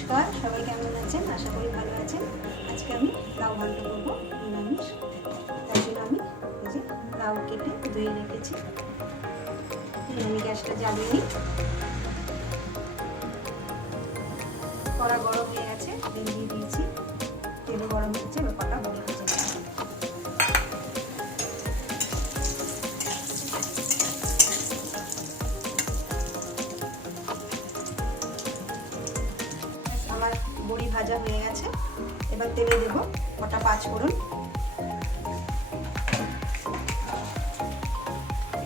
নমস্কার, সবাই কেমন আছেন? আশা করি ভালো আছেন। আজকে আমি লাউ ঘন্ট করবো নিরামিষ। তার জন্য আমি এই যে লাউ কেটে ধুয়ে রেখেছি। আমি গ্যাসটা জ্বালিয়ে নিই। কড়া গরম হয়ে গেছে, তেল দিয়ে দিয়েছি। তেলে গরম হচ্ছে, এবার কটা বড়ি ভেজে নেব। আমার বড়ি ভাজা হয়ে গেছে। এবার তেলে দেব কটা পাঁচফোড়ন,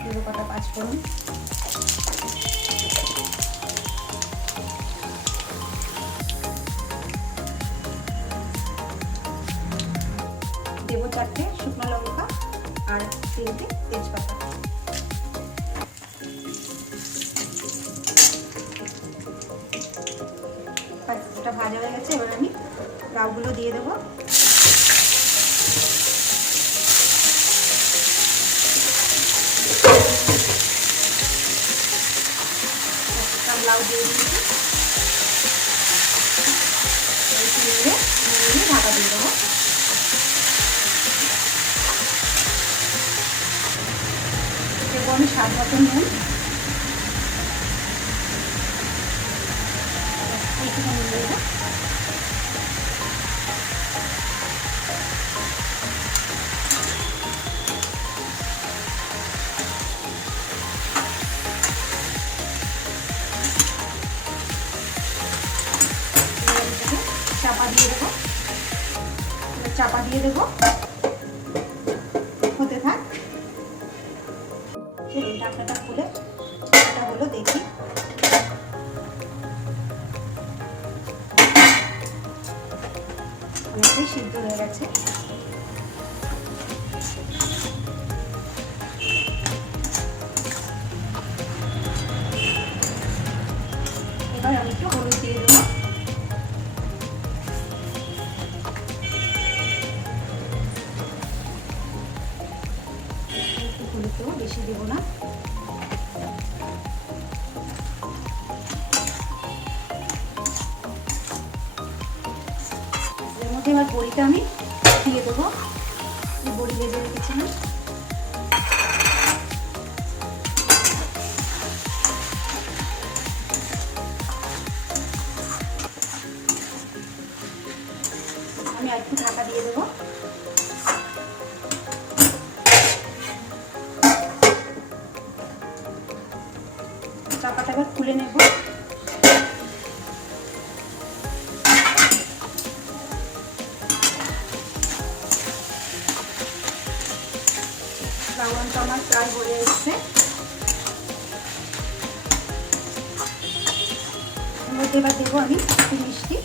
দেব কটা পাঁচফোড়ন, দেব 4টে শুকনো লঙ্কা আর 3টে তেজপাতা। এটা ভাজা হয়ে গেছে, এবার আমি লাউগুলো দিয়ে দেবো। লাউ দিয়ে দিয়েছি, ঢাকা দিয়ে দেবো। দেবো আমি স্বাদ মতো নুন, এইটুখানি দিয়ে দেবো। চাপা দিয়ে দেবো, চাপা দিয়ে দেবো, হতে থাক। ঢাকনাটা খুলে এটা হলো দেখি। অনেকটাই সিদ্ধ হয়ে গেছে। এবার আমি একটু হলুদ দিয়ে দেবো। হলুদ দেবো, বেশি দেবো না। এর মধ্যে এবার বড়িটা আমি দিয়ে দেবো। বড়ি ভেজে রেখেছিলাম। আমি আর একটু ঢাকা দিয়ে দেবো। চাপাটা এবার খুলে নেব। লাউটা আমার প্রায় হয়ে এসছে। এর মধ্যে এবার দেবো আমি একটু মিষ্টি।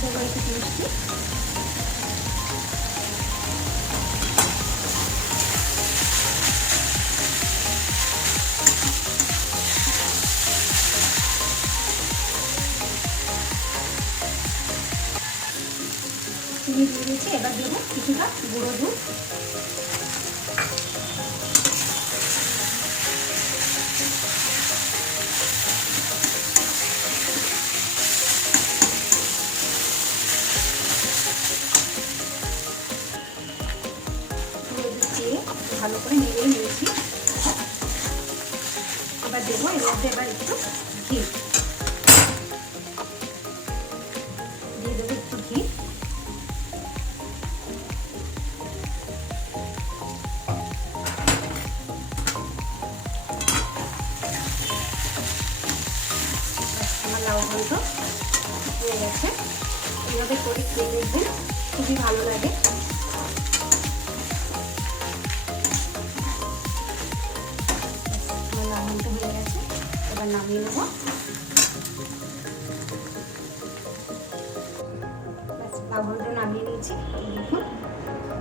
দেবো একটু মিষ্টি। চিনি দিয়ে দিয়েছি। এবার দেবো কিছুটা গুঁড়ো দুধ। গুঁড়ো দুধ দিয়ে ভালো করে নেড়ে নিয়েছি। এবার দেবো এর মধ্যে এবার একটু ঘি দিয়ে দেবো, একটু ঘি। আমার লাউ ঘন্ট হয়ে গেছে। এইভাবে করে খেয়ে দেখবেন, খুবই ভালো লাগে। আমার লাউ ঘন্ট হয়ে গেছে, এবার নামিয়ে নেব। লাউ ঘন্ট নামিয়ে নিয়েছি। দেখুন,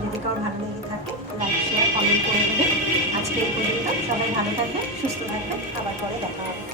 যদি কারো ভালো লেগে থাকে লাইক শেয়ার কমেন্ট করে দেবেন। আজকে এই পর্যন্ত। সবাই ভালো থাকবেন, সুস্থ থাকবেন। আবার পরে দেখা হবে।